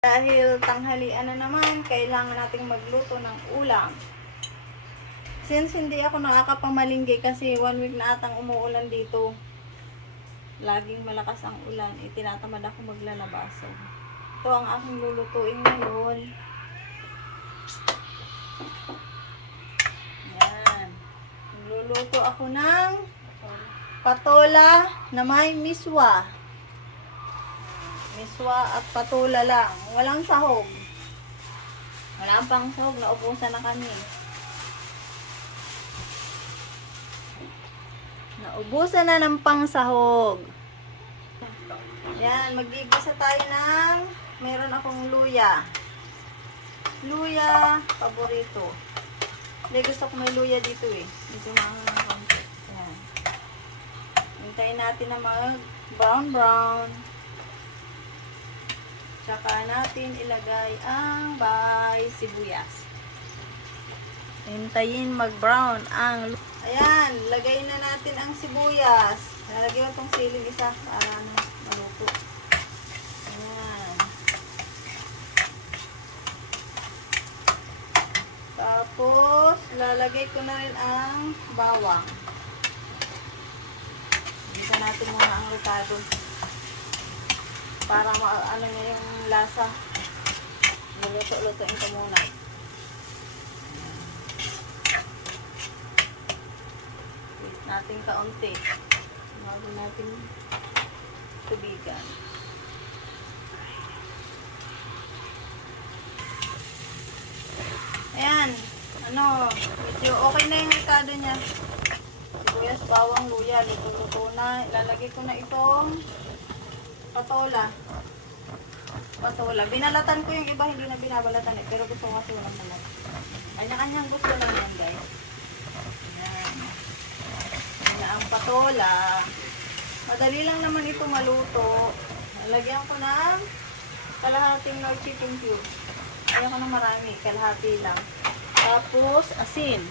Dahil tanghalian na naman, kailangan nating magluto ng ulam. Since hindi ako nakakapamalinggi kasi 1 week na atang umuulan dito. Laging malakas ang ulan, tinatamad ako maglalabas. So, ito ang aking lulutuin ngayon. Yan. Luluto ako ng patola na may miswa. Miswa at patola lang. Walang sahog. Wala pang sahog. Naubusan na kami. Naubusan na ng pangsahog. Yan. Magigisa tayo ng meron akong luya. Luya. Paborito. Hindi, gusto ko may luya dito eh. Dito mga konti. Yan. Hintayin natin na mag brown. Tsaka natin ilagay ang sibuyas. Hintayin mag-brown ang... Ayan, lagay na natin ang sibuyas. Lalagyan ko itong siling isa para maluto. Ayan. Tapos, lalagay ko na rin ang bawang. Dito natin muna ang ricado. Para ano niya yung lasa. Luto-lutoin ko muna. Wait natin kaunti. Bago natin tubigan. Ayan. Medyo okay na yung ricado niya. Sibuyas, bawang, luya. Luto-luto na. Ilalagay ko na itong patola. Binalatan ko yung iba, hindi na binabalatan eh. Pero gusto ko kasi walang balat. Kanya-kanyang gusto lang yan, guys. Ayan. Ayan ang patola. Madali lang naman ito maluto. Lagyan ko ng kalahating Knorr chicken cube. Ayaw ko na marami. Kalahati lang. Tapos, asin.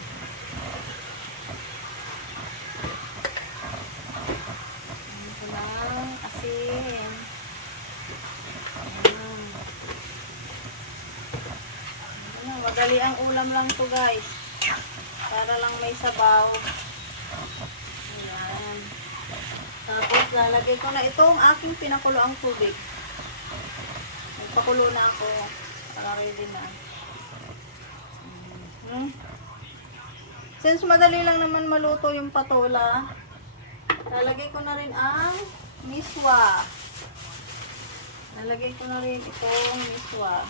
Asin. Madali ang ulam lang to, guys. Para lang may sabaw. Ayan. Tapos lalagay ko na itong aking pinakuloang tubig. Nagpakulo na ako. Para ready na. Since madali lang naman maluto yung patola, lalagay ko na rin ang miswa. Nalagay ko na rin itong miswa.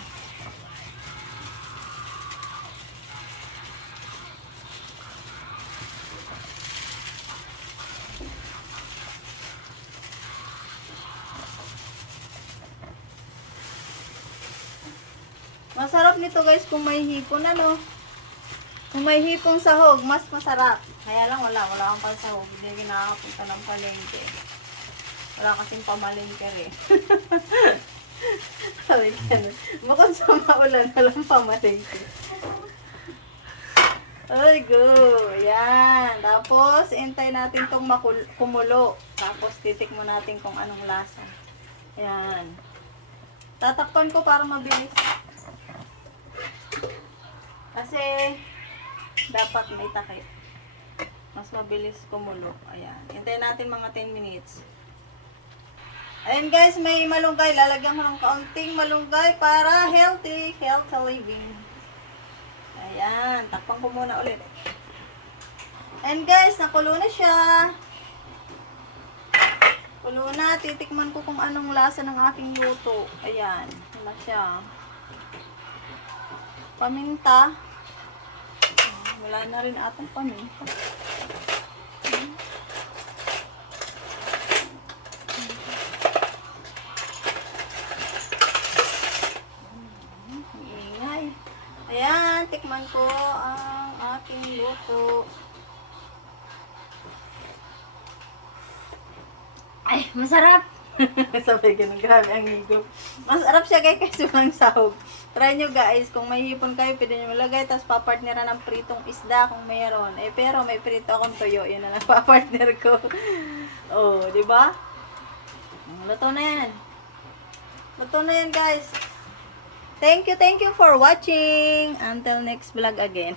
Masarap nito, guys, kung may hipon, Kung may hipong sahog, mas masarap. Kaya lang wala akong pansahog. Hindi nakakapunta ng palengke. Wala kasing pamalengke rin. Sabi ka na. Bukod sa maulan, walang pamalengke. Ay, go. Yan. Tapos, intay natin itong kumulo. Tapos, titikmo natin kung anong lasa. Yan. Tatakpan ko para mabilis. Kasi, dapat may takip. Mas mabilis kumulo. Ayan. Hintayin natin mga 10 minutes. Ayan, guys, may malunggay. Lalagyan ko ng kaunting malunggay para healthy living. Ayan. Takpan ko muna ulit. Ayan, guys, nakulo na siya. Kulo na. Titikman ko kung anong lasa ng aking luto. Ayan. Wala siya. Paminta. Wala na rin atong paminta. Ingay. Ayan, tikman ko ang aking luto. Ay, masarap! Sabi ganun, grabe ang higop. Masarap siya, guys, kasi walang sahog. Try nyo, guys, kung may hipon kayo, pwede nyo malagay, tapos papartneran ng pritong isda kung mayroon. Pero may prito akong tuyo, yun na lang papartner ko. Oh, di ba? Luto na yan. Luto na yan, guys. Thank you for watching. Until next vlog again.